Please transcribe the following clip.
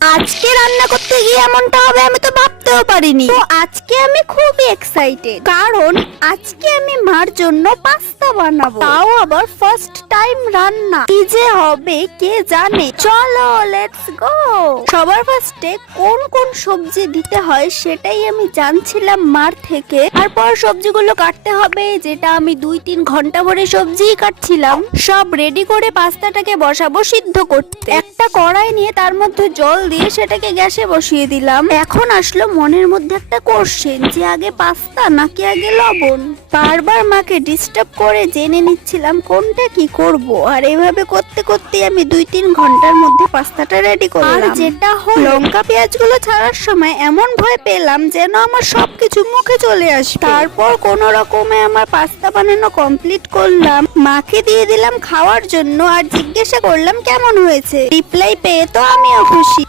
আজকে রান্না করতে গিয়ে এমনটা হবে আমি তো ভাবতেও পারিনি। তো আজকে আমি খুবই এক্সাইটেড, কারণ আজকে আমি মার জন্য পাস্তা বানাবো, তাও আবার ফার্স্ট টাইম রান্না। কি যে হবে কে জানে। চলো লেটস গো। সবার ফার্স্টে কোন কোন সবজি দিতে হয় সেটাই আমি জানছিলাম মার থেকে। তারপর সবজিগুলো কাটতে হবে, যেটা আমি 2-3 ঘন্টা ধরে সবজিই কাটছিলাম। সব রেডি করে পাস্তাটাকে বসাবো সিদ্ধ করতে। একটা কড়াই নিয়ে তার মধ্যে জল দিয়ে সেটাকে গ্যাসে বসিয়ে দিলাম। এখন আসলো মনের মধ্যে একটা কোশ্চেন, যে আগে পাস্তা নাকি আগে লবণ। বারবার মাকে ডিস্টার্ব করে জেনে নিচ্ছিলাম কোনটা কি করব, আর এভাবে করতে করতে আমি 2-3 ঘন্টার মধ্যে পাস্তাটা রেডি করলাম। আর যেটা হলো, লঙ্কা পেঁয়াজগুলো ছাড়ার সময় এমন ভয় পেলাম যেন আমার সবকিছু মুখে চলে আসবে। তারপর কোন রকমে আমার পাস্তা বানানো কমপ্লিট করলাম, মাকে দিয়ে দিলাম খাওয়ার জন্য, আর জিজ্ঞাসা করলাম কেমন হয়েছে। রিপ্লাই পেয়ে তো আমিও খুশি।